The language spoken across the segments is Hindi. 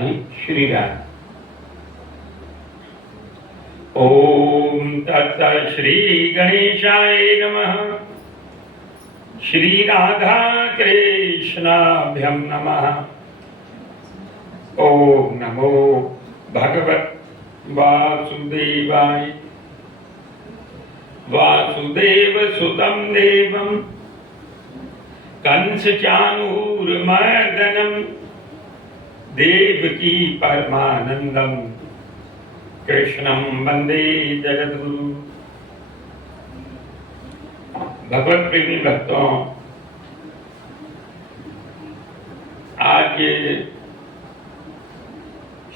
राधे श्री राधे। ओम तत्सत् श्री गणेशाय नमः। श्री राधा कृष्णाभ्यं नमः। ओम नमो भगवत वासुदेवाय। वासुदेव सुतं देवं कंस चाणूरमर्दनं देवकी परमानंदं कृष्णं वंदे जगद्गुरु। भगवत प्रेमी भक्तों, आज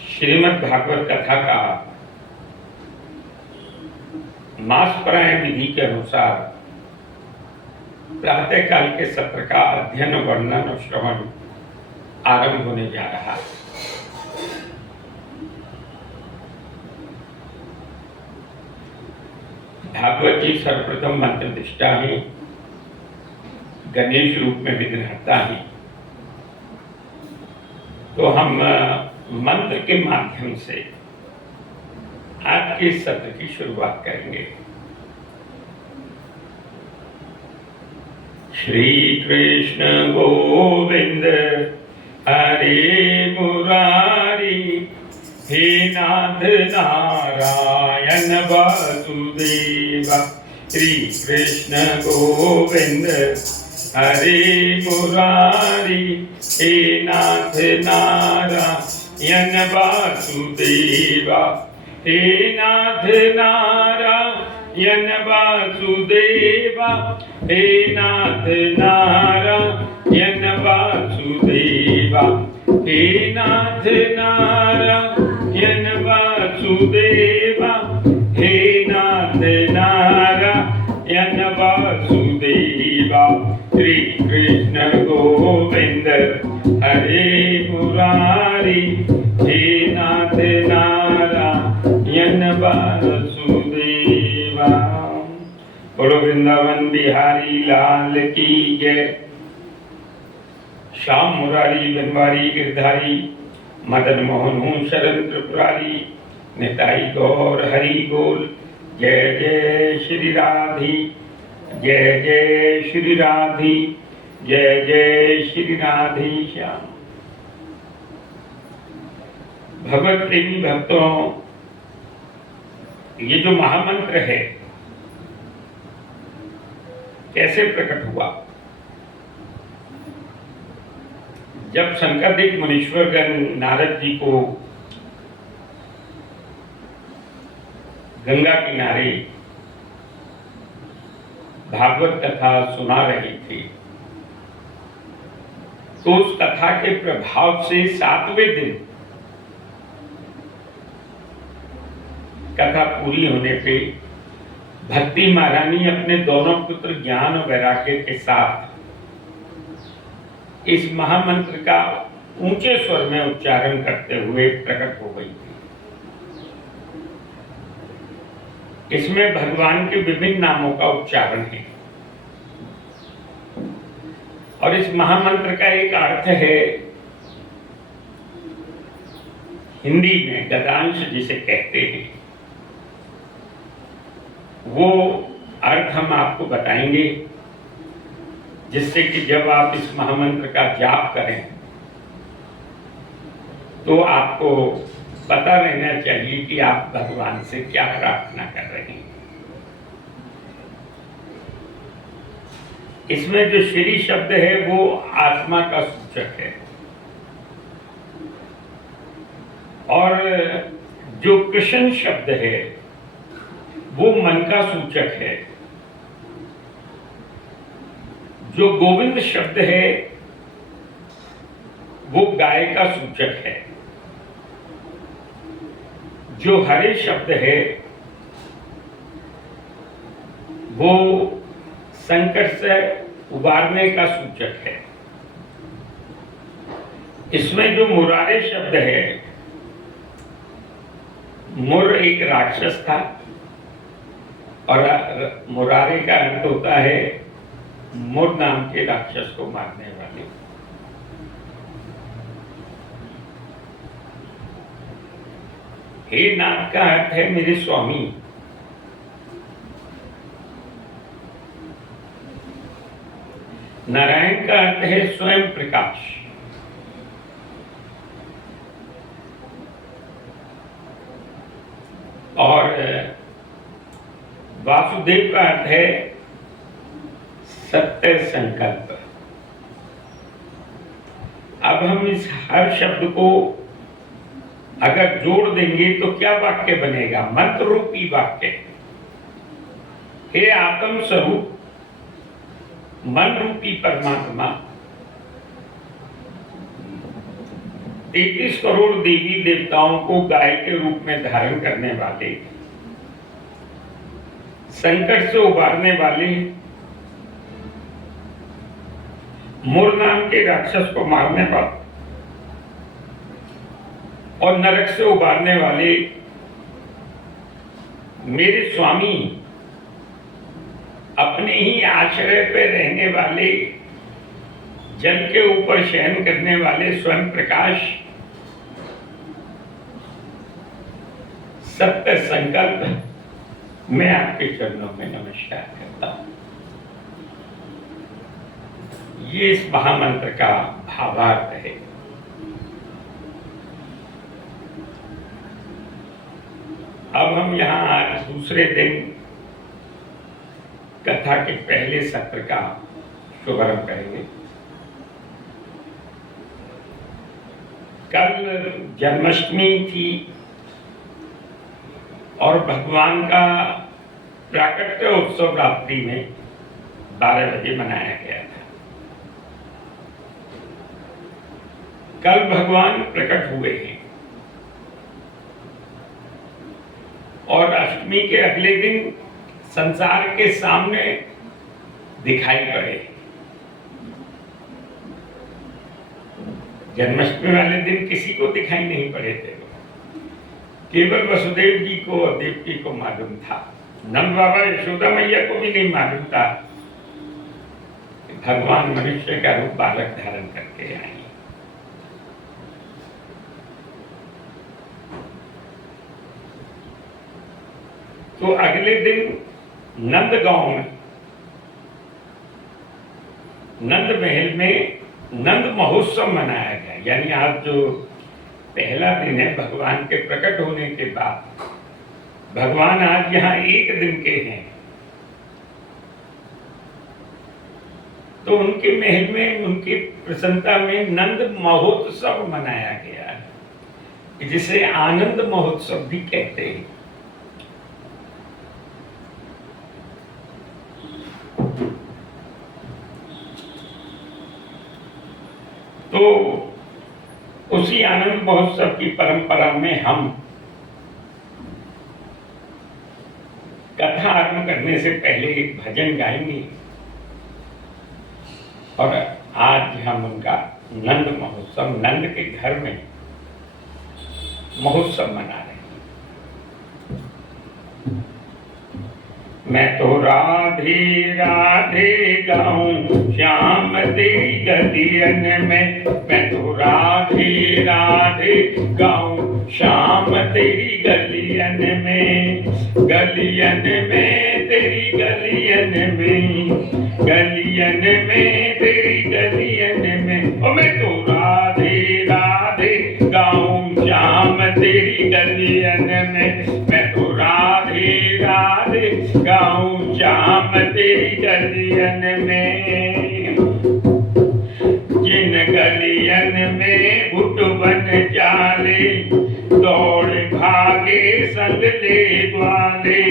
श्रीमद् भागवत कथा का मासपरायण विधि के अनुसार प्रातः काल के सत्र का अध्ययन, वर्णन और श्रवण आरंभ होने जा रहा है। भागवत जी सर्वप्रथम मंत्र दृष्टा है, गणेश रूप में विघ्नहर्ता है। तो हम मंत्र के माध्यम से आज के सत्र की शुरुआत करेंगे। श्री कृष्ण गोविंद हरे मुरारी, हे नाथ नारायण वासुदेव। श्री कृष्ण गोविंद हरे मुरारी, हे नाथ नारायण वासुदेव। हे नाथ नारायण वासुदेव। हे नाथ नारायण वासुदेव। हे नाथ नारायण वासुदेव। हे नाथ नारायण वासुदेव। श्री कृष्ण गोविंद हरे मुरारी, हे नाथ नारायण वासुदेव। बोलो वृंदावन बिहारी लाल की जय। श्याम मुरारी बनवारी गिरधारी, मदन मोहन हूँ शरण त्रिपुरारी, निताई गौर हरि बोल। जय जय श्री राधी, जय जय श्री राधी, जय जय श्री राधे श्याम। भगवत प्रेमी भक्तों, ये जो महामंत्र है कैसे प्रकट हुआ? जब शंकरदिक मुनीश्वरगण नारद जी को गंगा किनारे भागवत कथा सुना रही थी, तो उस कथा के प्रभाव से 7वें दिन कथा पूरी होने पे भक्ति महारानी अपने दोनों पुत्र ज्ञान और वैराग्य के साथ इस महामंत्र का ऊंचे स्वर में उच्चारण करते हुए प्रकट हो गई थी। इसमें भगवान के विभिन्न नामों का उच्चारण है और इस महामंत्र का एक अर्थ है, हिंदी में गदांश जिसे कहते हैं, वो अर्थ हम आपको बताएंगे, जिससे कि जब आप इस महामंत्र का जाप करें तो आपको पता रहना चाहिए कि आप भगवान से क्या प्रार्थना कर रहे हैं। इसमें जो श्री शब्द है वो आत्मा का सूचक है और जो कृष्ण शब्द है वो मन का सूचक है। जो गोविंद शब्द है वो गाय का सूचक है। जो हरे शब्द है वो संकट से उबारने का सूचक है। इसमें जो मुरारे शब्द है, मुर एक राक्षस था और मुरारे का अर्थ होता है मुर नाम के राक्षस को मारने वाले। हे नाथ का अर्थ है मेरे स्वामी। नारायण का अर्थ है स्वयं प्रकाश। और वासुदेव का अर्थ है सत्य संकल्प। अब हम इस हर शब्द को अगर जोड़ देंगे तो क्या वाक्य बनेगा? मंत्र रूपी वाक्य। हे आत्म स्वरूप मन रूपी परमात्मा, 33 करोड़ देवी देवताओं को गाय के रूप में धारण करने वाले, संकट से उबारने वाले, मूर नाम के राक्षस को मारने वाले और नरक से उबारने वाले मेरे स्वामी, अपने ही आश्रय पे रहने वाले, जल के ऊपर शयन करने वाले स्वयं प्रकाश, सत्य संकल्प, मैं आपके चरणों में नमस्कार करता हूं। ये इस महामंत्र का भावार्थ है। अब हम यहाँ आज दूसरे दिन कथा के पहले सत्र का शुभारंभ करेंगे। कल जन्माष्टमी थी और भगवान का प्राकट्य उत्सव रात्रि में 12 बजे मनाया गया था। कल भगवान प्रकट हुए हैं और अष्टमी के अगले दिन संसार के सामने दिखाई पड़े। जन्माष्टमी वाले दिन किसी को दिखाई नहीं पड़े थे, केवल वसुदेव जी को और देवकी को मालूम था। नंद बाबा यशोदा मैया को भी नहीं मालूम था कि भगवान मनुष्य का रूप बालक धारण करके आए। तो अगले दिन नंद गांव में, नंद महल में नंद महोत्सव मनाया गया। यानी आज जो पहला दिन है भगवान के प्रकट होने के बाद, भगवान आज यहाँ एक दिन के हैं, तो उनके महल में, उनकी प्रसन्नता में नंद महोत्सव मनाया गया है, जिसे आनंद महोत्सव भी कहते हैं। तो उसी आनंद महोत्सव की परंपरा में हम कथा आरंभ करने से पहले एक भजन गाएंगे और आज हम उनका नंद महोत्सव, नंद के घर में महोत्सव मना रहे हैं। मैं तो राधे राधे गाऊं श्याम तेरी गलियन में, मैं तो राधे राधे गाऊं श्याम तेरी गलियन में, गलियन में तेरी गलियन में, गलियन में तेरी गलियन में। ओ मैं तो राधे राधे गाऊं श्याम तेरी गलियन में, मैं तो राधे राधे गाऊं श्याम तेरी गलियन में। जिन गलियन में घुटवन जाले, दौड़ भागे संग ले ग्वाले,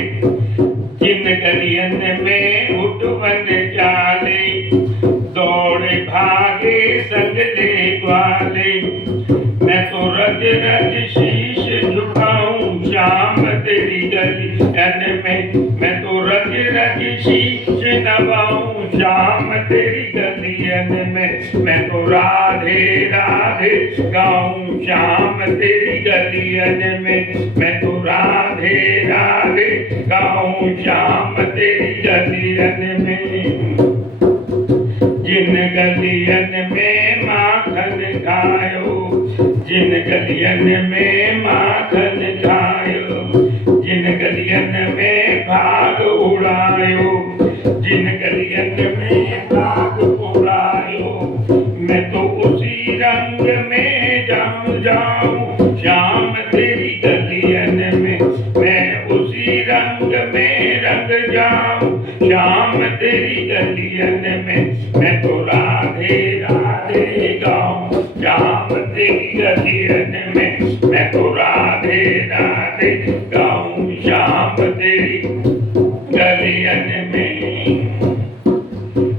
जिन गलियन में घुटवन जाले, दौड़ भागे संग ले ग्वाले, मैं तो रज रज शीश झुकाऊं श्याम तेरी गलियन में, मैं तो रज रज शीश नवाऊं श्याम तेरी गलियन में, मैं तो राधे राधे गाऊं श्याम तेरी गलियन में, मैं तो राधे राधे गाऊं श्याम तेरी गलियन में। जिन गलियन में माखन खायो, जिन गलियन में माखन खायो, जाऊं शाम तेरी गलियन में, मैं उसी रंग में रंग जाऊं शाम तेरी गलियन में, मैं तो राधे राधे गाऊं शाम तेरी गलियन में, मैं तो राधे राधे गाऊं शाम तेरी गलियन में।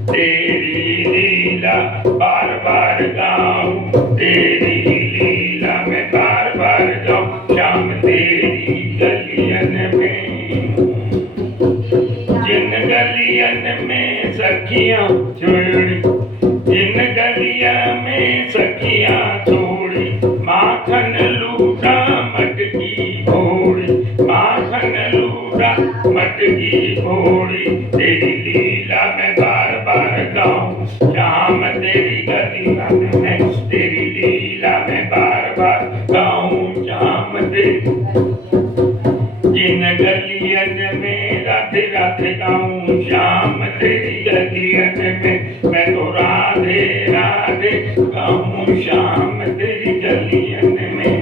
तेरी लीला बार बार गाऊं, तेरी लीला मैं बार बार गाऊं शाम तेरी गलियन में। जिन गलियन में सखियां छोड़ी, जिन गलियां में सखियां छोड़ी, माखन लूटा मटकी फोड़ी, माखन लूटा मटकी फोड़ी, तेरी लीला मैं बार बार गाऊं शाम तेरी गलियन में, तेरी लीला मैं बार बार गाऊं शाम तेरी। जिन गलियन में राधे राधे गाऊं शाम तेरी गलियन में, मैं तो राधे राधे गाऊं शाम तेरी गलियन में।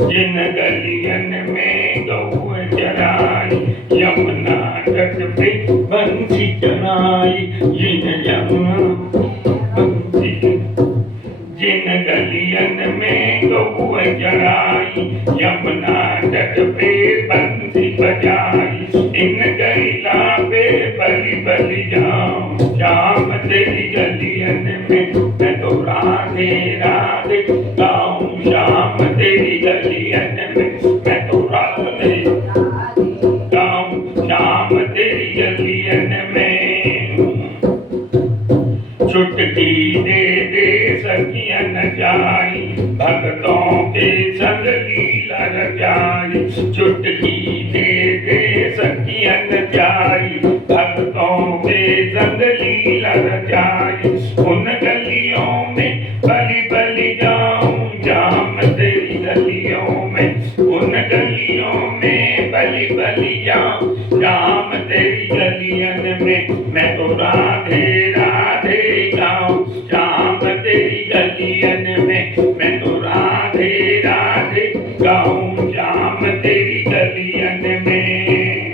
जिन गलियन में गौ चराई, यमुना तट पे बंसी चराई, जिन यमुना बंसी, जिन गलियन में गौ चराई, यमुना तट पे बंसी बजाई, इन गैला पे बलि बलि जाऊं शाम तेरी गलियन में, मैं तो राधे राधे गाऊं शाम तेरी गलियन में, मैं तो राधे गाऊं शाम तेरी गलियन में। चुटकी दे दे सखियन जाई, भक्तों के संग लीला रचाई, चुटकी दे दे सखियन जाई, भक्तों के संग लीला रचाई, उन गलियों में बलि बलि जाऊं शाम तेरी गलियों में, उन गलियों में बलि बलि जाऊं शाम तेरी गलियन में, मैं तो राधे राधे गाऊं शाम तेरी गलियन में, मैं तो राधे राधे गाऊं शाम तेरी गलियन में।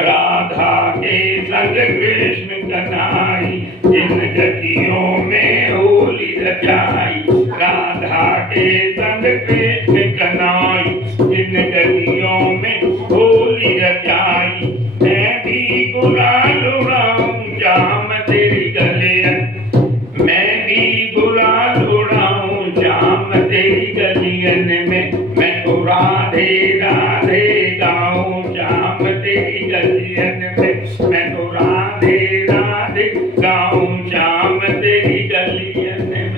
राधा के संग कृष्ण कन्हाई, जिन गलियों में होली रचाई, राधा के संग कृष्ण कन्हाई, जिन गलियों में होली रचाई, मैं भी गुलाल उड़ाऊं शाम तेरी गलियन, मैं भी गुलाल उड़ाऊं शाम तेरी गलियन में, मैं तो राधे राधे गाऊं शाम तेरी गलियन में, मैं तो राधे राधे गाऊं शाम तेरी गलियन में।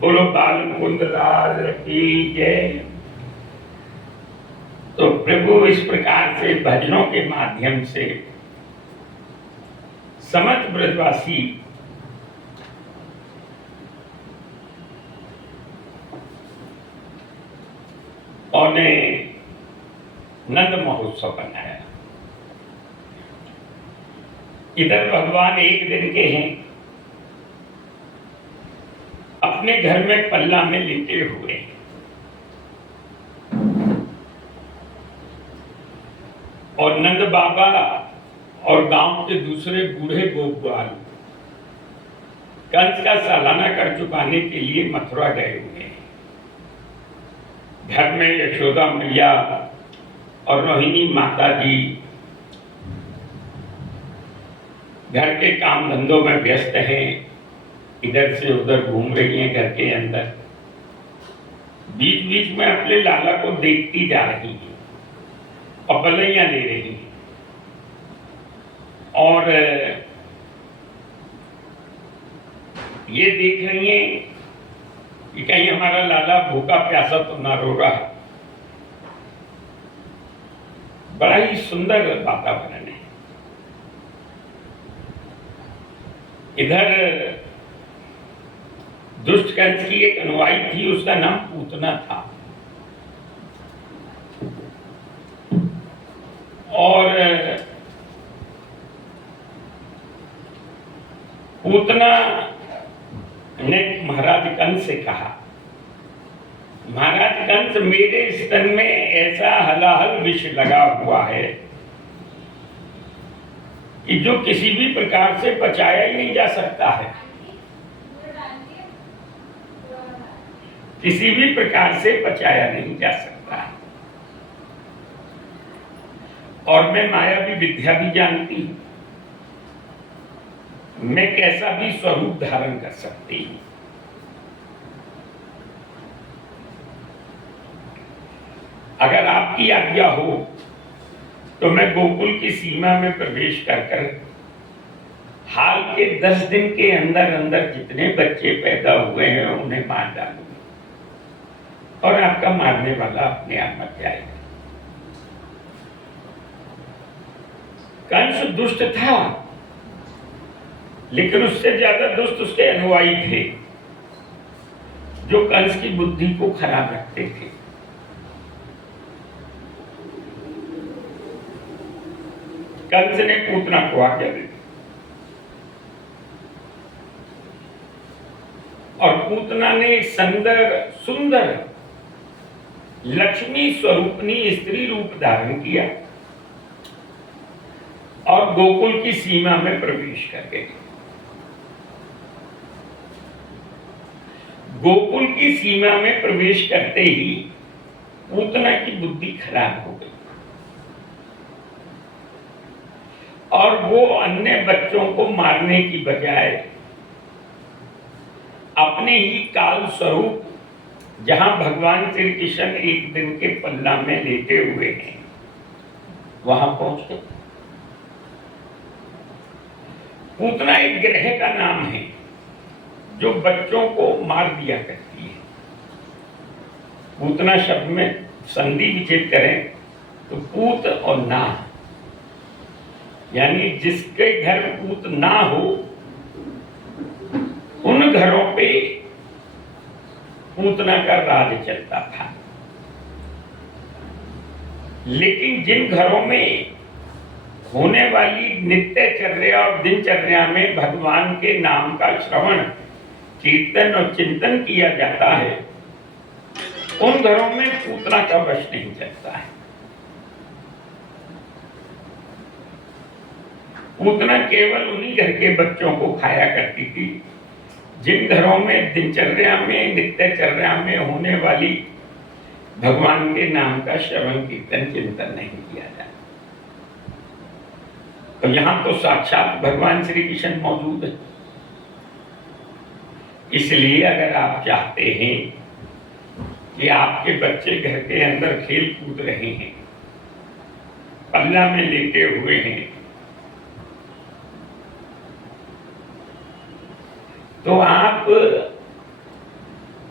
बोलो बाल मुकुंद लाल की जय। तो प्रभु इस प्रकार से भजनों के माध्यम से समस्त ब्रजवासी और ने नंद महोत्सव बनाया। इधर भगवान एक दिन के हैं, अपने घर में पल्ला में लेटे हुए, और नंद बाबा और गांव के दूसरे बूढ़े गोपाल कंस का सालाना कर चुकाने के लिए मथुरा गए हुए हैं। घर में यशोदा मैया और रोहिणी माता जी घर के काम धंधों में व्यस्त हैं, इधर से उधर घूम रही हैं घर के अंदर, बीच बीच में अपने लाला को देखती जा रही हैं और बलैया ले रही हैं, और ये देख रही हैं कि कहीं हमारा लाला भूखा प्यासा तो ना रो रहा है। बड़ा ही सुंदर वातावरण है। इधर दुष्ट कंस की एक अनुयायी थी, उसका नाम पूतना था, और पूतना ने महाराज कंस से कहा, महाराज कंस, मेरे स्तन में ऐसा हलाहल विष लगा हुआ है कि जो किसी भी प्रकार से पचाया ही नहीं जा सकता है, किसी भी प्रकार से पचाया नहीं जा सकता है। और मैं मायावी विद्या भी जानती हूं, मैं कैसा भी स्वरूप धारण कर सकती हूं। अगर आपकी आज्ञा हो तो मैं गोकुल की सीमा में प्रवेश कर हाल के 10 दिन के अंदर अंदर जितने बच्चे पैदा हुए हैं उन्हें मार डालूंगा और आपका मारने वाला अपने आप मर जाएगा। कंस दुष्ट था, लेकिन उससे ज्यादा दुष्ट उसके अनुयायी थे जो कंस की बुद्धि को खराब रखते थे। कंस ने पूतना को आज्ञा दी और पूतना ने सुंदर लक्ष्मी स्वरूपनी स्त्री रूप धारण किया और गोकुल की सीमा में प्रवेश कर गई। गोकुल की सीमा में प्रवेश करते ही पूतना की बुद्धि खराब हो गई और वो अन्य बच्चों को मारने की बजाय अपने ही काल स्वरूप, जहां भगवान श्री कृष्ण एक दिन के पल्ला में लेटे हुए हैं, वहां पहुंच गए। पूतना एक ग्रह का नाम है जो बच्चों को मार दिया करती है। पूतना शब्द में संधि विच्छेद करें तो पूत और ना, यानी जिसके घर पूत ना हो उन घरों पे पूतना का राज चलता था। लेकिन जिन घरों में होने वाली नित्यचर्या और दिनचर्या में भगवान के नाम का श्रवण, कीर्तन और चिंतन किया जाता है, उन घरों में पूतना का वश नहीं चलता है। पूतना केवल उन्हीं घर के बच्चों को खाया करती थी जिन घरों में दिनचर्या में, नित्यचर्या में होने वाली भगवान के नाम का श्रवण, कीर्तन, चिंतन नहीं किया जाता। तो यहां तो साक्षात भगवान श्री कृष्ण मौजूद है। इसलिए अगर आप चाहते हैं कि आपके बच्चे घर के अंदर खेल कूद रहे हैं, पल्ला में लेटे हुए हैं, तो आप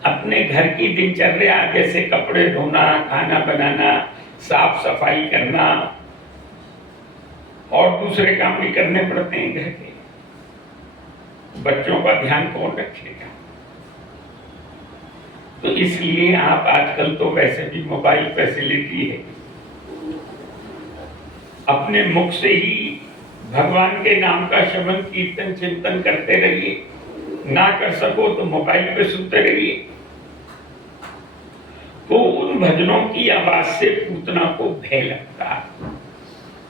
अपने घर की दिनचर्या जैसे कपड़े धोना, खाना बनाना, साफ सफाई करना और दूसरे काम भी करने पड़ते हैं घर के। बच्चों का ध्यान कौन रखेगा? तो इसलिए आप आजकल तो वैसे भी मोबाइल फैसिलिटी है, अपने मुख से ही भगवान के नाम का श्रवण, कीर्तन, चिंतन करते रहिए। ना कर सको तो मोबाइल पे सुनते रहिए। तो उन भजनों की आवाज से पूतना को भय लगता है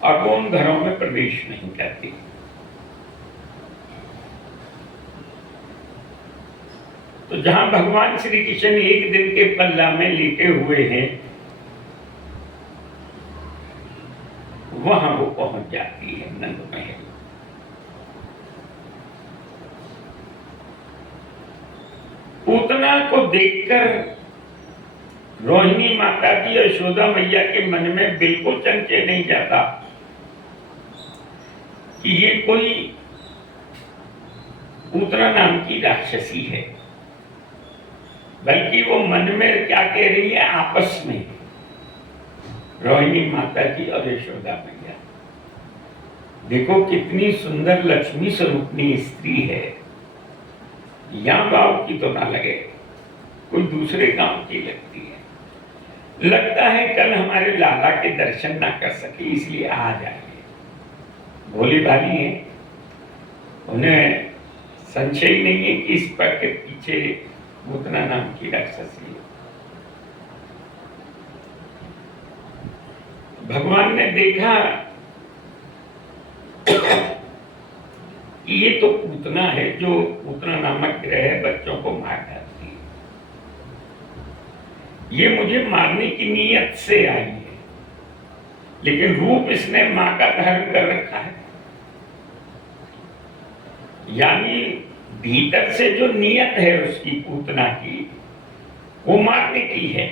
और वो उन घरों में प्रवेश नहीं करती। तो जहां भगवान श्री कृष्ण एक दिन के पल्ला में लेटे हुए हैं, वहां वो पहुंच जाती है नंद महल। पूतना को देखकर रोहिणी माता की, यशोदा मैया के मन में बिल्कुल चंचे नहीं जाता कि ये कोई पूतना नाम की राक्षसी है, बल्कि वो मन में क्या कह रही है आपस में, रोहिणी माता की और यशोदा मैया, देखो कितनी सुंदर लक्ष्मी स्वरूपनी स्त्री है, यहाँ गांव की तो ना लगे, कोई दूसरे गांव की लगती है। लगता है कल हमारे लाला के दर्शन ना कर सके इसलिए आ जाए। भोली भाली है, उन्हें संशय नहीं है कि इस पर के पीछे पूतना नाम की राक्षसी है। भगवान ने देखा कि ये तो पूतना है, जो पूतना नामक ग्रह बच्चों को मार डालती है, ये मुझे मारने की नीयत से आई है, लेकिन रूप इसने मां का धारण कर रखा है। यानी भीतर से जो नियत है उसकी पूतना की, वो मारने की है,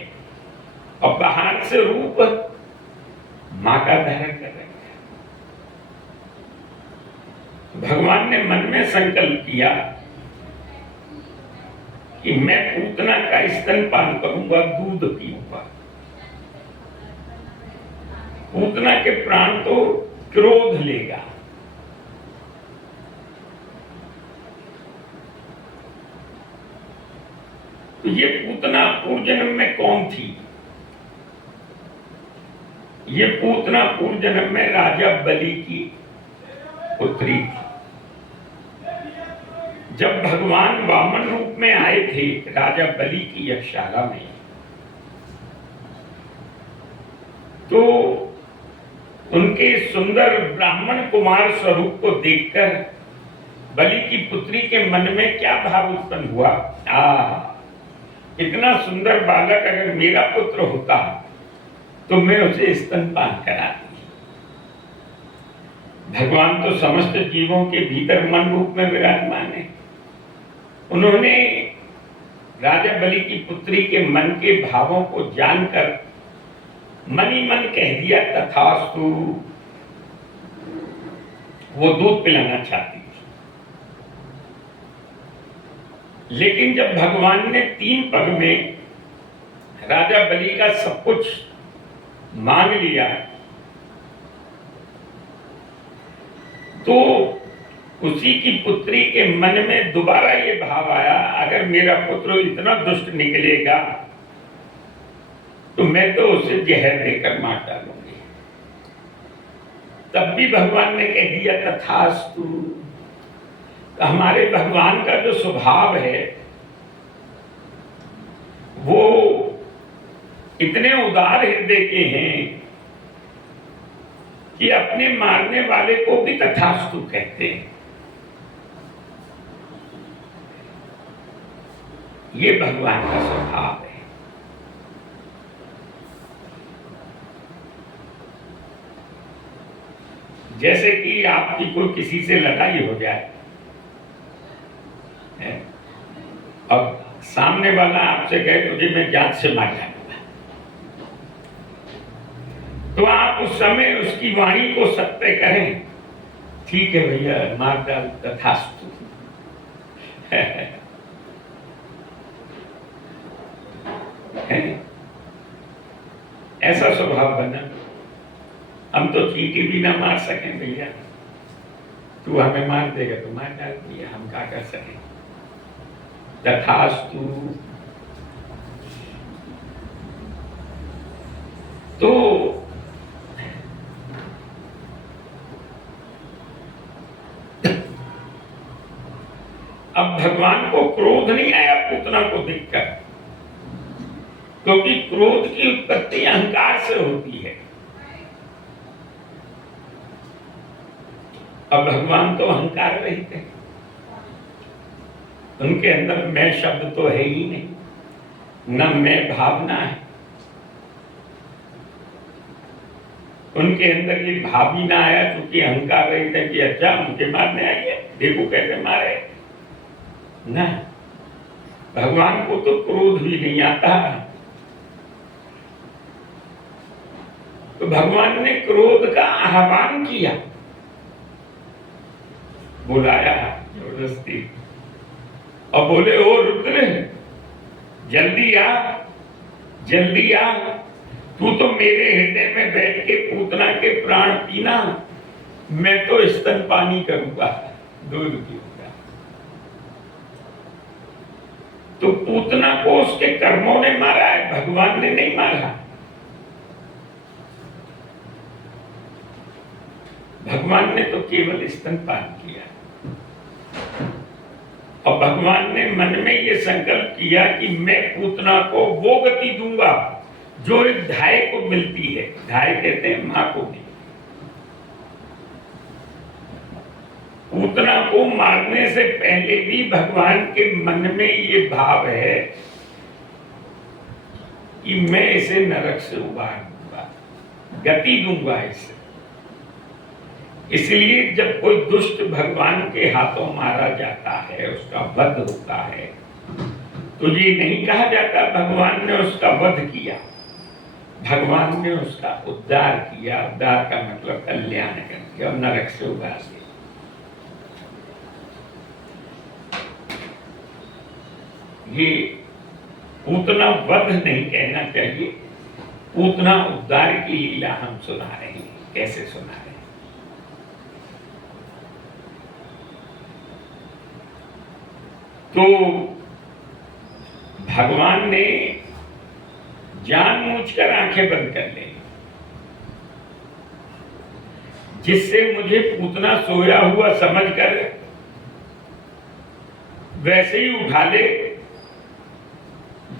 और बाहर से रूप मां का धारण कर रखा है। भगवान ने मन में संकल्प किया कि मैं पूतना का स्तनपान करूंगा, दूध पीऊंगा। पूतना के प्राण तो क्रोध लेगा, तो ये पूतना पूर्व जन्म में कौन थी? ये पूतना पूर्व जन्म में राजा बलि की पुत्री थी। जब भगवान वामन रूप में आए थे राजा बलि की यज्ञशाला में, तो उनके सुंदर ब्राह्मण कुमार स्वरूप को देखकर बलि की पुत्री के मन में क्या भाव उत्पन्न हुआ? इतना सुंदर बालक अगर मेरा पुत्र होता तो मैं उसे स्तनपान कराती। भगवान तो समस्त जीवों के भीतर मन रूप में विराजमान है। उन्होंने राजा बलि की पुत्री के मन के भावों को जानकर मन ही मन कह दिया तथास्तु। वो दूध पिलाना चाहती थी, लेकिन जब भगवान ने 3 पग में राजा बलि का सब कुछ मांग लिया, तो उसी की पुत्री के मन में दोबारा ये भाव आया, अगर मेरा पुत्र इतना दुष्ट निकलेगा तो मैं तो उसे जहर देकर मार डालूंगी। तब भी भगवान ने कह दिया तथास्तु। तो हमारे भगवान का जो स्वभाव है वो इतने उदार हृदय के हैं कि अपने मारने वाले को भी तथास्तु कहते हैं। ये भगवान का स्वभाव है। जैसे कि आपकी कोई किसी से लड़ाई हो जाए और सामने वाला आपसे कहे तुझे मैं जान से मार डालूंगा, तो आप उस समय उसकी वाणी को सत्य करें, ठीक है भैया मार डाल तथास्तु। ऐसा स्वभाव बना। हम तो चींटी भी ना मार सकें भैया, तू हमें मार देगा तो मार डाल दिया, हम क्या कर सकें। तथास्तु। तो अब भगवान को क्रोध नहीं आया पूतना को देखकर, क्योंकि क्रोध की उत्पत्ति अहंकार से होती है। अब भगवान तो अहंकार रहित है, उनके अंदर मैं शब्द तो है ही नहीं, न मैं भावना है। उनके अंदर ये भाव ही ना आया, क्योंकि अहंकार रहित है कि अच्छा मुझे मारने आई है, देखो कैसे मारे। ना, भगवान को तो क्रोध भी नहीं आता। तो भगवान ने क्रोध का आह्वान किया, बुलाया जबरदस्ती और बोले ओ रुद्र जल्दी आ, जल्दी आ, तू तो मेरे हृदय में बैठ के पूतना के प्राण पीना, मैं तो स्तनपानी करूंगा, दूध पीऊंगा। तो पूतना को उसके कर्मों ने मारा है, भगवान ने नहीं मारा। भगवान ने तो केवल स्तनपान किया। और भगवान ने मन में ये संकल्प किया कि मैं पूतना को वो गति दूंगा जो एक धाय को मिलती है। धाय कहते हैं मां को भी। पूतना को मारने से पहले भी भगवान के मन में ये भाव है कि मैं इसे नरक से उबार दूंगा, गति दूंगा इसे। इसलिए जब कोई दुष्ट भगवान के हाथों मारा जाता है, उसका वध होता है, तो ये नहीं कहा जाता भगवान ने उसका वध किया, भगवान ने उसका उद्धार किया। उद्धार का मतलब कल्याण कर दिया और नरक से उबार दिया। ये पूतना वध नहीं कहना चाहिए, पूतना उद्धार की लीला हम सुना रहे हैं। कैसे सुना रहे हैं? तो भगवान ने जानबूझकर आंखें बंद कर ली, जिससे मुझे पूतना सोया हुआ समझकर वैसे ही उठा ले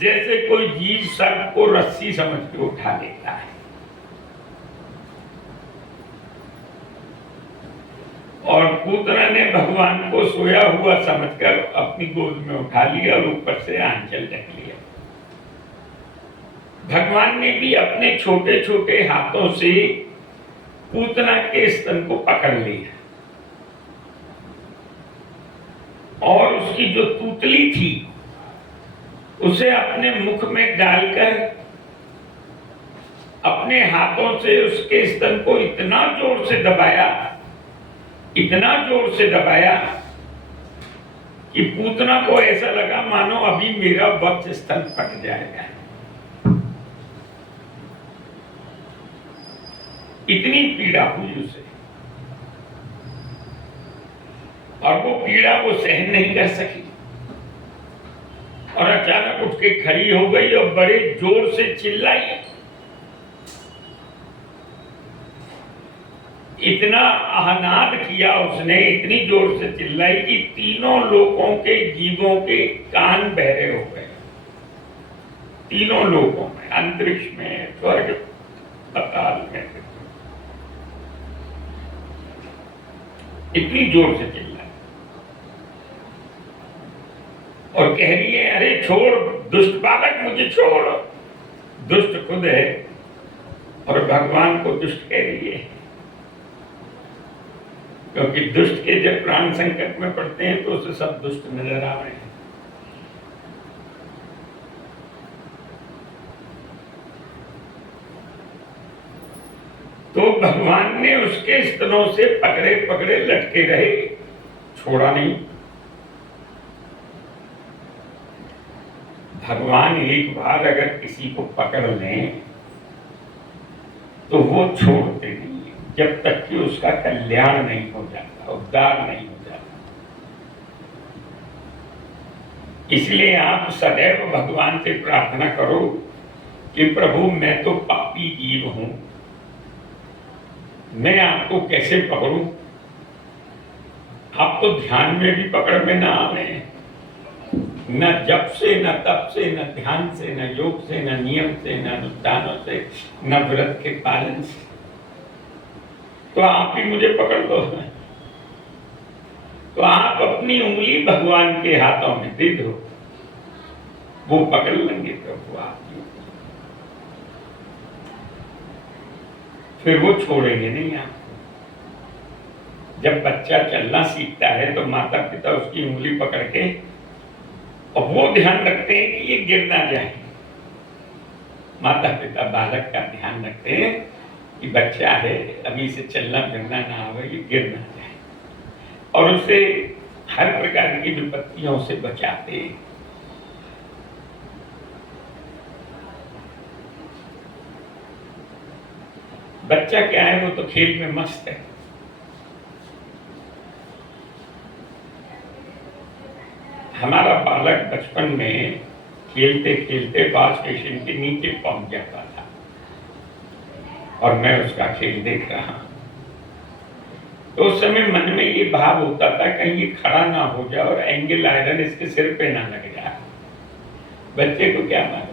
जैसे कोई जीव सर्प को रस्सी समझ के उठा लेता है। और पूतना ने भगवान को सोया हुआ समझकर अपनी गोद में उठा लिया और ऊपर से आंचल ढक लिया। भगवान ने भी अपने छोटे छोटे हाथों से पूतना के स्तन को पकड़ लिया और उसकी जो तूतली थी उसे अपने मुख में डालकर अपने हाथों से उसके स्तन को इतना जोर से दबाया, इतना जोर से दबाया कि पूतना को ऐसा लगा मानो अभी मेरा वक्ष स्तन फट जाएगा। इतनी पीड़ा हुई उसे, और वो पीड़ा वो सहन नहीं कर सकी और अचानक उठ के खड़ी हो गई और बड़े जोर से चिल्लाई। इतना आहनाद किया उसने, इतनी जोर से चिल्लाई कि तीनों लोकों के जीवों के कान बहरे हो गए। तीनों लोकों में, अंतरिक्ष में, स्वर्ग, पाताल में, इतनी जोर से चिल्लाई और कह रही है, अरे छोड़ दुष्ट बालक, मुझे छोड़। दुष्ट खुद है और भगवान को दुष्ट कह रही है, क्योंकि दुष्ट के जब प्राण संकट में पड़ते हैं तो उसे सब दुष्ट नजर आ रहे हैं। तो भगवान ने उसके स्तनों से पकड़े पकड़े लटके रहे, छोड़ा नहीं। भगवान एक बार अगर किसी को पकड़ लें तो वो छोड़ते नहीं जब तक कि उसका कल्याण नहीं हो जाता, उद्धार नहीं हो जाता। इसलिए आप सदैव भगवान से प्रार्थना करो कि प्रभु मैं तो पापी जीव हूं, मैं आपको कैसे पकड़ूं? आप तो ध्यान में भी पकड़ में ना आवे, न जप से, न तप से, न ध्यान से, न योग से, न नियम से, न अनुष्ठानों से, न व्रत के पालन से। तो आप ही मुझे पकड़ लो। तो आप अपनी उंगली भगवान के हाथों में दे दो, वो पकड़ लेंगे प्रभु आपकी। फिर वो छोड़ेंगे नहीं आपको। जब बच्चा चलना सीखता है तो माता पिता उसकी उंगली पकड़ के और वो ध्यान रखते हैं कि ये गिर ना जाए। माता पिता बालक का ध्यान रखते हैं कि बच्चा है, अभी से चलना फिरना ना आवे, ये गिर ना जाए, और उसे हर प्रकार की विपत्तियों से बचाते हैं। बच्चा क्या है, वो तो खेल में मस्त है। हमारा बालक बचपन में खेलते खेलते वॉश बेसिन के नीचे पहुंच जाता था और मैं उसका खेल देख रहा हूं। तो उस समय मन में ये भाव होता था कहीं ये खड़ा ना हो जाए और एंगल आयरन इसके सिर पे ना लग जाए, बच्चे को क्या मालूम।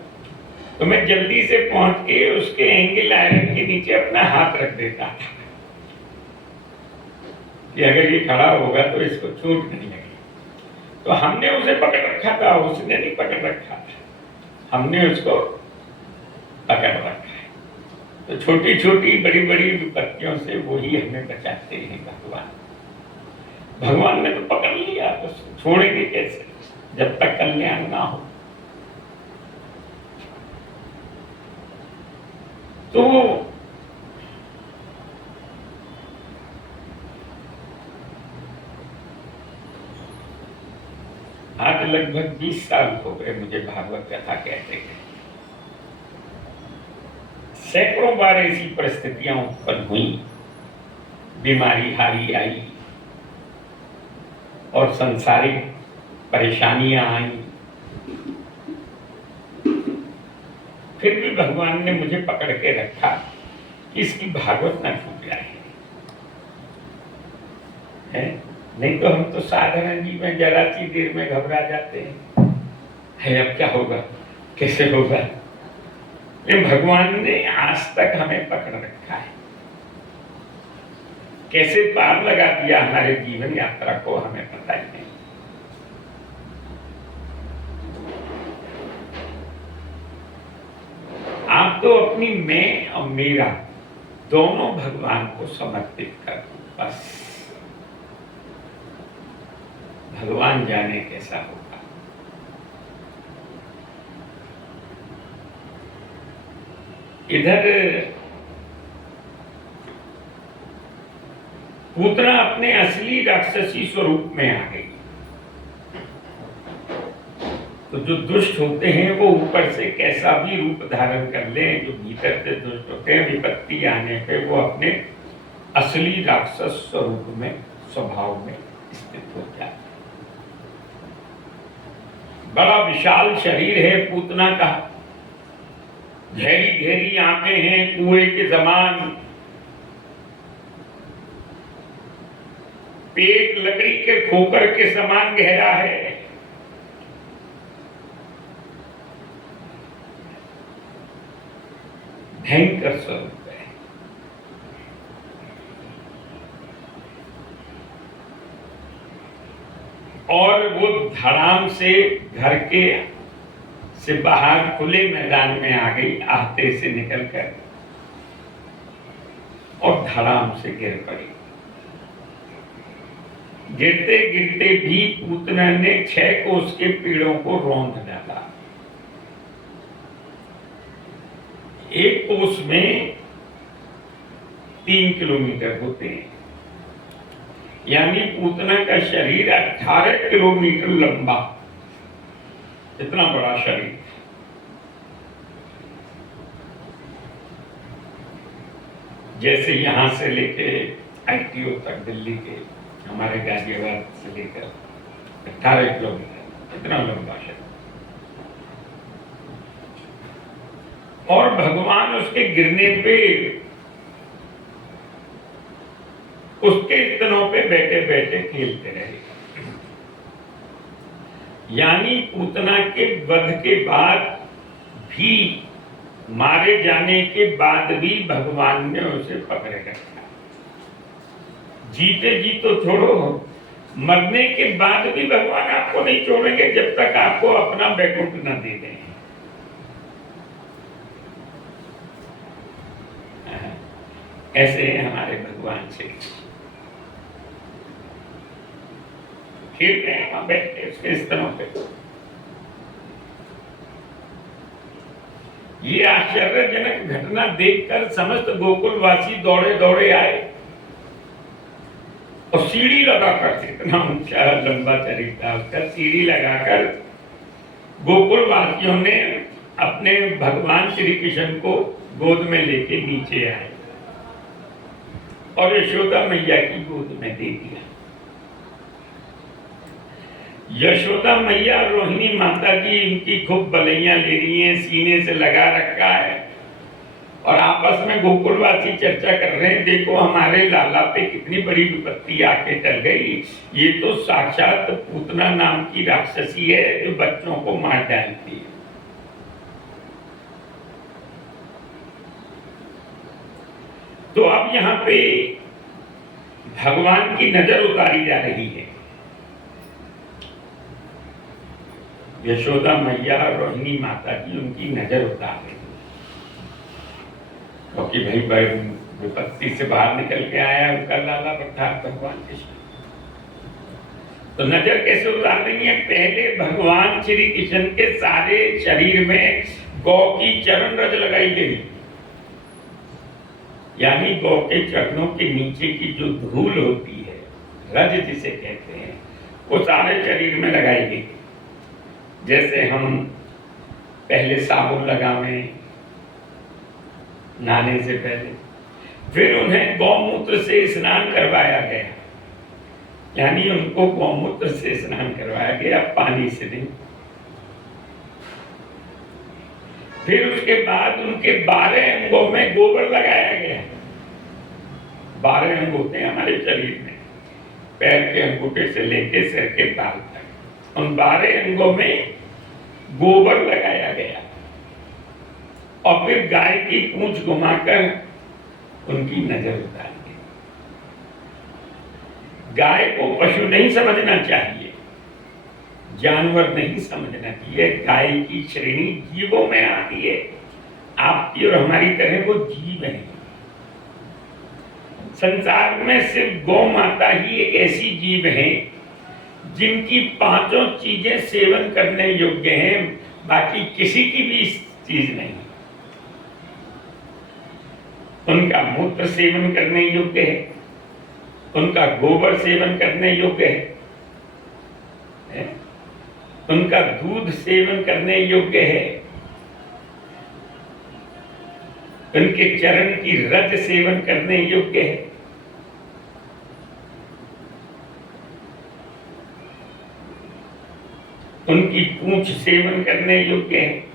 तो मैं जल्दी से पहुंच के उसके एंगल आयरन के नीचे अपना हाथ रख देता था कि अगर ये खड़ा होगा तो इसको चोट नहीं लगे। तो हमने उसे पकड़ रखा था, उसने नहीं पकड़ रखा था, हमने उसको पकड़ रखा है। तो छोटी छोटी बड़ी बड़ी विपत्तियों से वही हमें बचाते हैं भगवान। भगवान ने तो पकड़ लिया, तो छोड़ेंगे कैसे जब तक कल्याण ना हो। तो आज लगभग 20 साल हो गए मुझे भागवत कथा कहते हैं। सैकड़ों बार ऐसी परिस्थितियां उत्पन्न हुई, बीमारी हारी आई और संसारिक परेशानियां आई, फिर भी भगवान ने मुझे पकड़ के रखा कि इसकी भागवत ना छूट जाए है। नहीं तो हम तो साधारण जीवन जरा सी देर में घबरा जाते हैं, है अब क्या होगा, कैसे होगा। लेकिन भगवान ने आज तक हमें पकड़ रखा है, कैसे पार लगा दिया हमारे जीवन यात्रा को हमें पता ही नहीं। आप तो अपनी मैं और मेरा दोनों भगवान को समर्पित कर दो बस, भगवान जाने कैसा होगा। इधर पूतना अपने असली राक्षसी स्वरूप में आ गई। तो जो दुष्ट होते हैं वो ऊपर से कैसा भी रूप धारण कर ले, जो भीतर से दुष्ट होते हैं विपत्ति आने पे वो अपने असली राक्षस स्वरूप में स्वभाव में स्थित हो जाते। बड़ा विशाल शरीर है पूतना का, गहरी गहरी आंखें हैं कुएं के समान, पेट लकड़ी के खोकर के समान गहरा है। भयंकर स्वरूप है। और वो धड़ाम से घर के से बाहर खुले मैदान में आ गई, आहते से निकलकर, और धड़ाम से गिर पड़ी। गिरते गिरते भी पूतना ने 6 कोस के पेड़ों को रौंद डाला। एक कोस में 3 किलोमीटर होते हैं, यानी पूतना का शरीर 18 किलोमीटर लंबा, इतना बड़ा शरीर। जैसे यहां से लेके ITO तक दिल्ली के, हमारे गाजियाबाद से लेकर 18 किलोमीटर, इतना लंबा शरीर। और भगवान उसके गिरने पे उसके स्तनों पे बैठे बैठे खेलते रहे। यानी पूतना के वध के बाद भी, मारे जाने के बाद भी भगवान ने उसे पकड़े रखा। जीते जी तो छोड़ो, मरने के बाद भी भगवान आपको नहीं छोड़ेंगे जब तक आपको अपना वैकुंठ न दे दें। ऐसे हैं हमारे भगवान से। खेल रहे हैं वहां बैठे उसके स्तनों पे। ये आश्चर्यजनक घटना देखकर समस्त गोकुलवासी दौड़े दौड़े आए और सीढ़ी लगाकर, इतना ऊंचा लंबा शरीर था उसका, सीढ़ी लगाकर गोकुलवासियों ने अपने भगवान श्री कृष्ण को गोद में लेके नीचे आए और यशोदा मैया की गोद में दे दिया। यशोदा मैया रोहिणी माता जी इनकी खूब बलैया ले रही हैं, सीने से लगा रखा है और आपस में गोकुलवासी चर्चा कर रहे हैं, देखो हमारे लाला पे कितनी बड़ी विपत्ति आके टल गई, ये तो साक्षात पूतना नाम की राक्षसी है जो बच्चों को मार डालती है। तो अब यहाँ पे भगवान की नजर उतारी जा रही है। यशोदा मैया रोहिणी माता की उनकी नजर उतार रही, क्योंकि भाई भाई विपत्ति से बाहर निकल के आया उनका लाला प्रताप भगवान कृष्ण। तो नजर कैसे उतार रही है? पहले भगवान श्री कृष्ण के सारे शरीर में गौ की चरण रज लगाई गई, यानी गौ के चरणों के नीचे की जो धूल होती है, रज जिसे कहते हैं, वो सारे शरीर में लगाई गई। जैसे हम पहले साबुन लगावे नहाने से पहले, फिर उन्हें गौमूत्र से स्नान करवाया गया, यानी उनको गौमूत्र से स्नान करवाया गया, पानी से नहीं। फिर उसके बाद उनके 12 अंगों में गोबर लगाया गया। 12 अंग होते हैं हमारे शरीर में, पैर के अंगूठे से लेके सिर के ताल तक, उन 12 अंगों में गोबर लगाया गया। और फिर गाय की पूंछ घुमाकर उनकी नजर उतारी गई। गाय को पशु नहीं समझना चाहिए, जानवर नहीं समझना चाहिए। गाय की श्रेणी जीवों में आती है, आपकी और हमारी तरह वो जीव है। संसार में सिर्फ गौ माता ही एक ऐसी जीव है जिनकी 5 चीजें सेवन करने योग्य हैं, बाकी किसी की भी चीज नहीं। उनका मूत्र सेवन करने योग्य है, उनका गोबर सेवन करने योग्य है, उनका दूध सेवन करने योग्य है, उनके चरण की रज सेवन करने योग्य है। उनकी पूंछ सेवन करने योग्य है।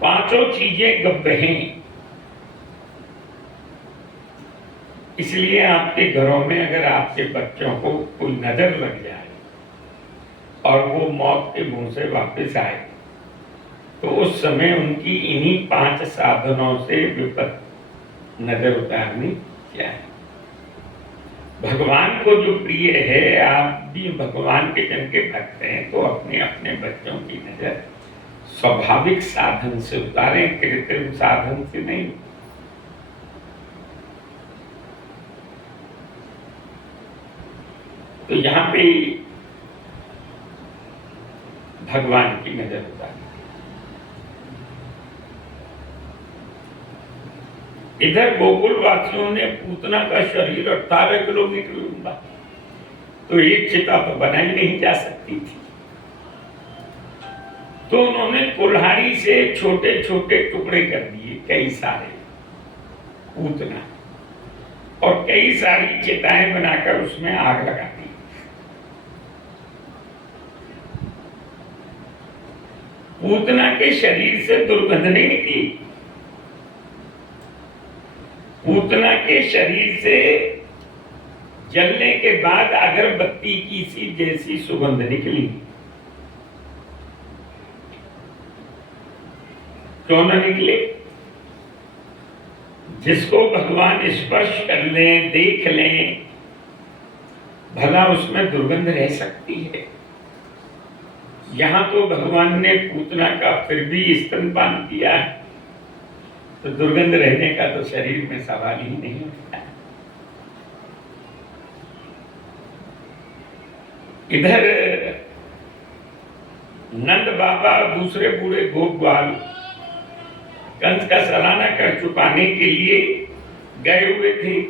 5 चीजें गब्य हैं। इसलिए आपके घरों में अगर आपके बच्चों को कोई नजर लग जाए और वो मौत के मुंह से वापस आए, तो उस समय उनकी इन्हीं 5 साधनों से विपत्ति नजर उतारनी चाहिए। भगवान को जो प्रिय है, आप भी भगवान के जन के भक्त हैं, तो अपने अपने बच्चों की नजर स्वाभाविक साधन से उतारें, कृत्रिम साधन से नहीं। तो यहाँ पे भगवान की नजर उतारें। इधर गोकुल वासियों ने पूतना का शरीर 18 किलोमीटर लंबा, तो एक चिता तो बनाई नहीं जा सकती थी, तो उन्होंने कुल्हाड़ी से छोटे छोटे टुकड़े कर दिए, कई सारे पूतना, और कई सारी चिताएं बनाकर उसमें आग लगा दी। पूतना के शरीर से दुर्गंध नहीं निकली, पूतना के शरीर से जलने के बाद अगरबत्ती की सी जैसी सुगंध निकली। क्यों न निकले? जिसको भगवान स्पर्श कर लें, देख लें, भला उसमें दुर्गंध रह सकती है? यहां तो भगवान ने पूतना का फिर भी स्तनपान किया है, तो दुर्गंध रहने का तो शरीर में सवाल ही नहीं होता। इधर नंद बाबा दूसरे बूढ़े गोप ग्वाल कंस का सालाना कर चुकाने के लिए गए हुए थे।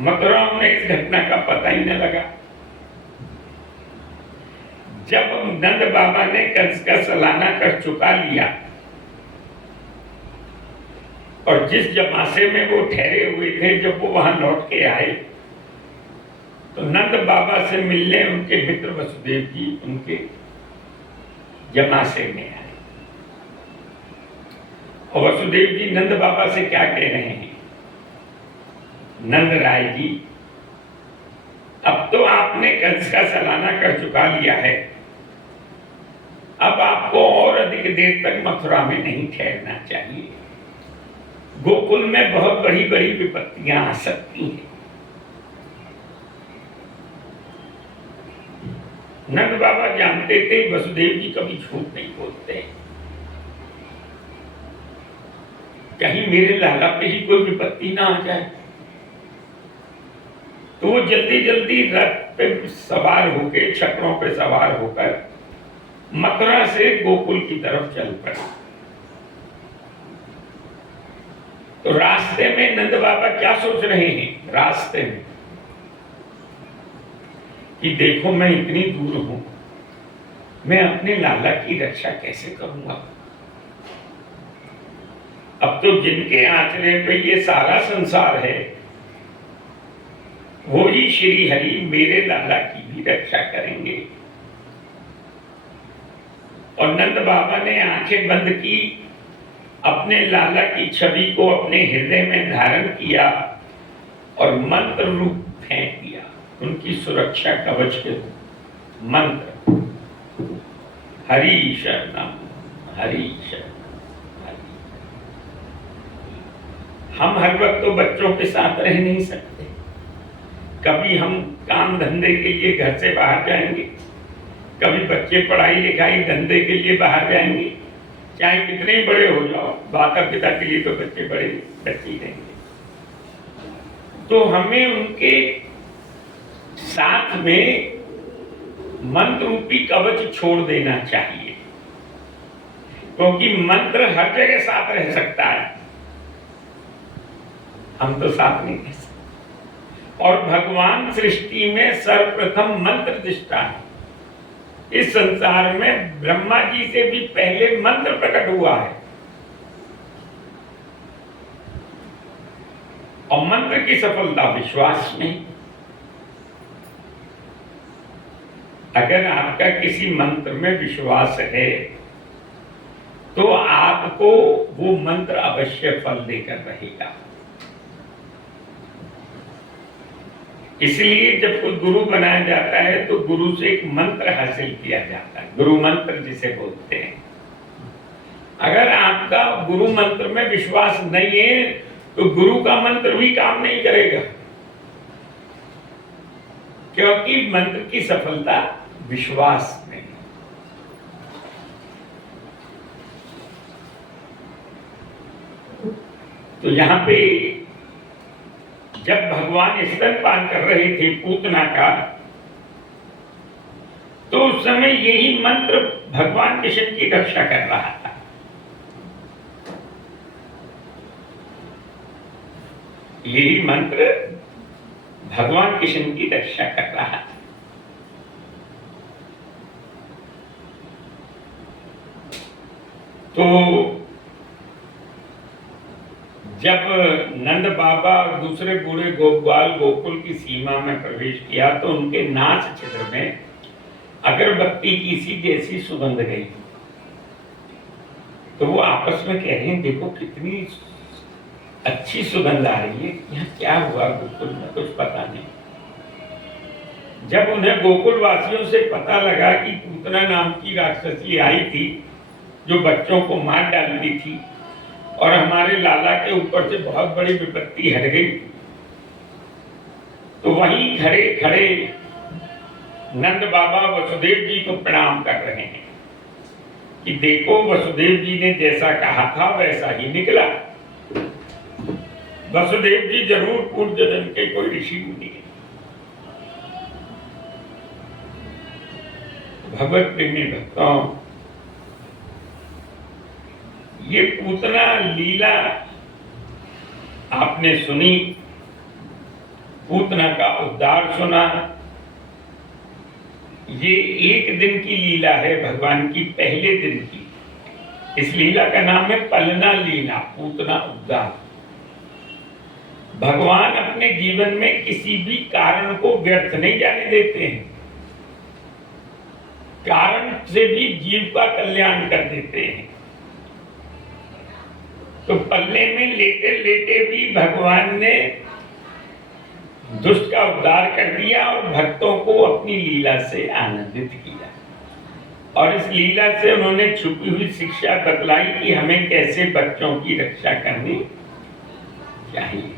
मथुरा में इस घटना का पता ही न लगा। जब नंद बाबा ने कंस का सालाना कर चुका लिया और जिस जमासे में वो ठहरे हुए थे, जब वो वहां लौट के आए, तो नंद बाबा से मिलने उनके मित्र वसुदेव जी उनके जमासे में आए। और वसुदेव जी नंद बाबा से क्या कह रहे हैं? नंद राय जी, अब तो आपने कंस का सालाना कर चुका लिया है, अब आपको और अधिक देर तक मथुरा में नहीं ठहरना चाहिए। गोकुल में बहुत बड़ी बड़ी विपत्तियां आ सकती हैं। नंद बाबा जानते थे वसुदेव जी कभी झूठ नहीं बोलते, कहीं मेरे लाला पे ही कोई विपत्ति ना आ जाए। तो वो जल्दी जल्दी रथ पे सवार होकर, छकड़ों पे सवार होकर मथुरा से गोकुल की तरफ चल पड़े। तो रास्ते में नंद बाबा क्या सोच रहे हैं? रास्ते में कि देखो मैं इतनी दूर हूं, मैं अपने लाला की रक्षा कैसे करूंगा? अब तो जिनके आंचने पे ये सारा संसार है, वो ही श्री हरि मेरे लाला की भी रक्षा करेंगे। और नंद बाबा ने आंखें बंद की, अपने लाला की छवि को अपने हृदय में धारण किया और मंत्र रूप फेंक दिया, उनकी सुरक्षा कवच के मंत्र, हरि शरणम हरि शरणम। हम हर वक्त तो बच्चों के साथ रह नहीं सकते, कभी हम काम धंधे के लिए घर से बाहर जाएंगे, कभी बच्चे पढ़ाई लिखाई धंधे के लिए बाहर जाएंगे। चाहे कितने ही बड़े हो जाओ, माता पिता के लिए तो बच्चे बड़े बच्चे ही रहेंगे। तो हमें उनके साथ में मंत्र रूपी कवच छोड़ देना चाहिए, क्योंकि मंत्र हर जगह साथ रह सकता है, हम तो साथ नहीं रह सकते। और भगवान सृष्टि में सर्वप्रथम मंत्र दृष्टा है। इस संसार में ब्रह्मा जी से भी पहले मंत्र प्रकट हुआ है, और मंत्र की सफलता विश्वास में। अगर आपका किसी मंत्र में विश्वास है तो आपको वो मंत्र अवश्य फल देकर रहेगा। इसलिए जब कोई गुरु बनाया जाता है तो गुरु से एक मंत्र हासिल किया जाता है, गुरु मंत्र जिसे बोलते हैं। अगर आपका गुरु मंत्र में विश्वास नहीं है तो गुरु का मंत्र भी काम नहीं करेगा, क्योंकि मंत्र की सफलता विश्वास में। तो यहां पे जब भगवान स्तनपान कर रहे थे पूतना का, तो उस समय यही मंत्र भगवान कृष्ण की रक्षा कर रहा था। यही मंत्र भगवान कृष्ण की रक्षा कर रहा था। तो जब नंद बाबा और दूसरे बूढ़े गोपाल गोकुल की सीमा में प्रवेश किया तो उनके नास छिद्र में अगरबत्ती की सी जैसी सुगंध गई। तो वो आपस में कह रहे हैं, देखो कितनी अच्छी सुगंध आ रही है, यहाँ क्या हुआ गोकुल में, कुछ पता नहीं। जब उन्हें गोकुल वासियों से पता लगा कि पूतना नाम की राक्षसी आई थी जो बच्चों को मार डालती थी और हमारे लाला के ऊपर से बहुत बड़ी विपत्ति हट गई, तो वहीं खड़े खड़े नंद बाबा वसुदेव जी को प्रणाम कर रहे हैं कि देखो वसुदेव जी ने जैसा कहा था वैसा ही निकला। वसुदेव जी जरूर पूर्व जन्म के कोई ऋषि मुनि हैं। भगवत प्रेमी भक्तों, ये पूतना लीला आपने सुनी, पूतना का उद्धार सुना। ये एक दिन की लीला है, भगवान की पहले दिन की। इस लीला का नाम है पलना लीला, पूतना उद्धार। भगवान अपने जीवन में किसी भी कारण को व्यर्थ नहीं जाने देते हैं, कारण से भी जीव का कल्याण कर देते हैं। तो पल्ले में लेटे लेटे भी भगवान ने दुष्ट का उद्धार कर दिया और भक्तों को अपनी लीला से आनंदित किया। और इस लीला से उन्होंने छुपी हुई शिक्षा बतलाई कि हमें कैसे बच्चों की रक्षा करनी चाहिए।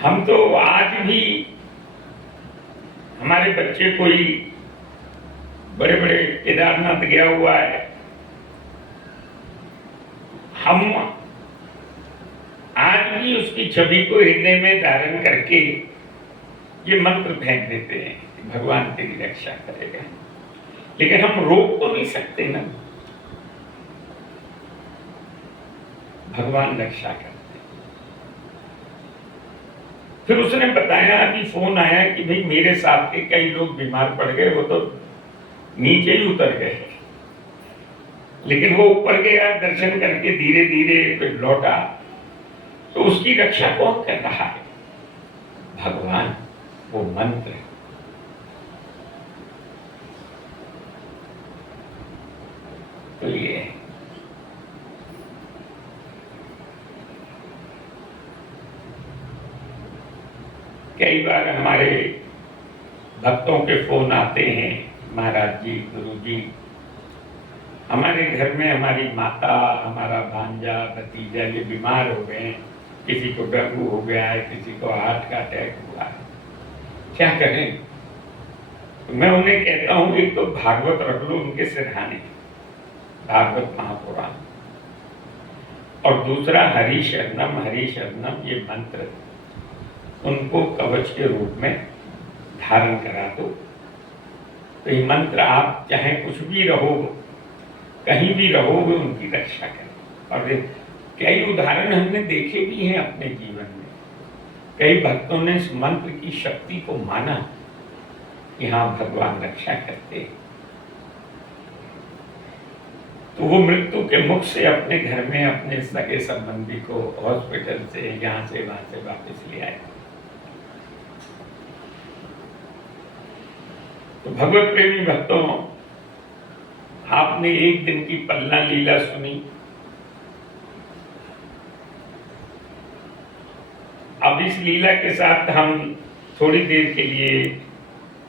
हम तो आज भी हमारे बच्चे कोई बड़े बड़े केदारनाथ गया हुआ है, हम आज भी उसकी छवि को हृदय में धारण करके ये मंत्र फेंक देते हैं कि भगवान तेरी रक्षा करेगा, लेकिन हम रोक तो नहीं सकते ना, भगवान रक्षा करते। फिर उसने बताया, अभी फोन आया कि भाई मेरे साथ के कई लोग बीमार पड़ गए, वो तो नीचे ही उतर गए, लेकिन वो ऊपर गया दर्शन करके धीरे धीरे फिर लौटा, तो उसकी रक्षा कौन कर रहा है? भगवान, वो मंत्र। तो ये है। कई बार हमारे भक्तों के फोन आते हैं, महाराज जी, गुरु जी, हमारे घर में हमारी माता, हमारा भांजा, भतीजा ये बीमार हो गए हैं, किसी को डेंगू हो गया है, किसी को हार्ट का अटैक हुआ है, क्या करें? तो मैं उन्हें कहता हूं कि तो भागवत रख लो उनके सिरहाने, भागवत महापुराण, और दूसरा हरि शरणम ये मंत्र उनको कवच के रूप में धारण करा दो। तो ये मंत्र आप चाहे कुछ भी रहो, कहीं भी रहोगे, उनकी रक्षा करें। और कई उदाहरण हमने देखे भी हैं अपने जीवन में, कई भक्तों ने इस मंत्र की शक्ति को माना कि हाँ भगवान रक्षा करते हैं, तो वो मृत्यु के मुख से अपने घर में अपने सगे संबंधी को हॉस्पिटल से यहाँ से वहां से वापस ले आए। तो भगवत प्रेमी भक्तों, आपने एक दिन की पल्ला लीला सुनी, अब इस लीला के साथ हम थोड़ी देर के लिए